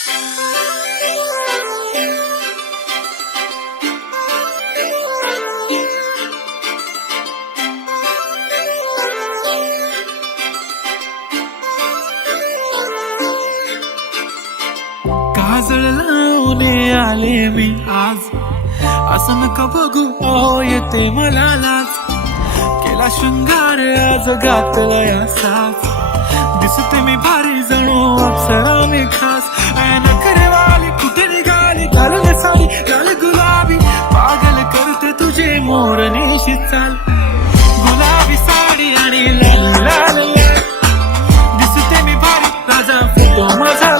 काजळ लावून आले मी आज, असं नका बघू अहो येते मला लाज. केला शृंगार आज घातला असाच, दिसते मी भारी जणू अप्सरा मी खास. नखरेवाली कुठे निघाली घालले साडी लाल गुलाबी, पागल करते तुझे मोरनीशी चाल. गुलाबी साडी आणि लाल लाल लाल, दिसते मी भारी राजा फोटो माझा.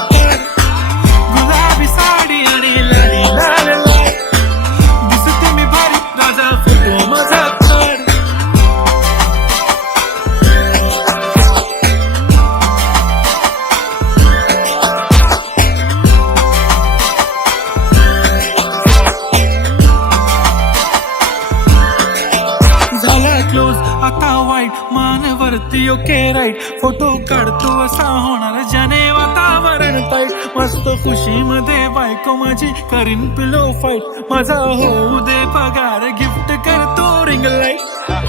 क्लोज आता वाईट मानवरती ओके राईट, फोटो काढतो असा होणार ज्याने वातावरण टाईट. मस्त खुशी मध्ये बायको माझी करीन पिलो फाईट, माझा होऊ दे पगार गिफ्ट करतो रिंग लाईट.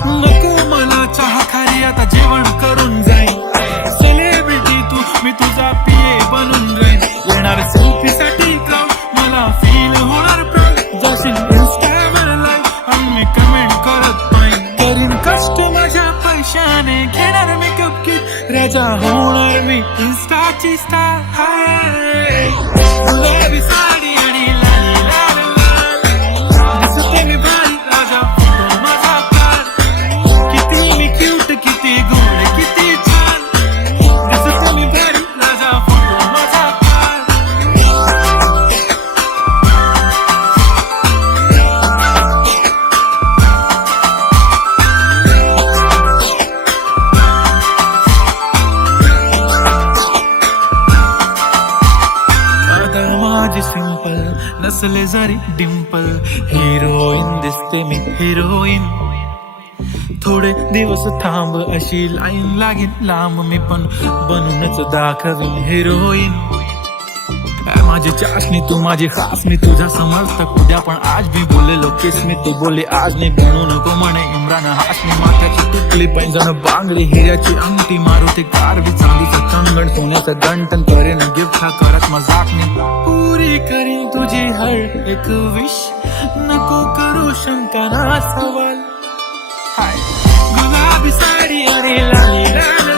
नको मला चहा खारी आता जेवण करून जाईन, सेलिब्रिटी तू मी तुझा पिये बनून राहीन. येणार सेल्फी साठी क्राऊड मला फील होणार प्राऊड, जाशील इंस्टावर लाईव्ह आणि कमेंट करत पाहिजे. करीन कष्ट माझ्या पैशाने घेणार मेकअप किट, राजा होणार मी इंस्टाची स्टार. गुलाबी साडी आणि लाली लाल लाल, दिसते मी भारी राजा फोटो माझा कार. किती मी क्यूट किती गोड किती छान, दिसते मी भारी राजा फोटो माझा कार. माझी सिंपल नसले जरी डिंपल, हिरोईन दिसते मी हिरोईन. थोडे दिवस थांब अशी लाईन लागेल लांब, मी पण बनूनच दाखवीन हिरोईन. माझी चाशनी तू माझी खास, मी तुझा समर्थक उद्या पण आज मी बोलेलो किस मी, तू बोले आज नाही बनू नको म्हणे इम्रान हाशमी. माथ्याची टिकली पैंजण बांगडी हिऱ्याची अंगठी, मारुती कार बी चांदीचं कंगण सोन्याचं गंटन. करेन गिफ्ट हा करत मजाकनी, पुरी करीन तुझी हर एक विश, नको करू शंका ना सवाल. हाय गुलाबी साडी आणि लाली लाल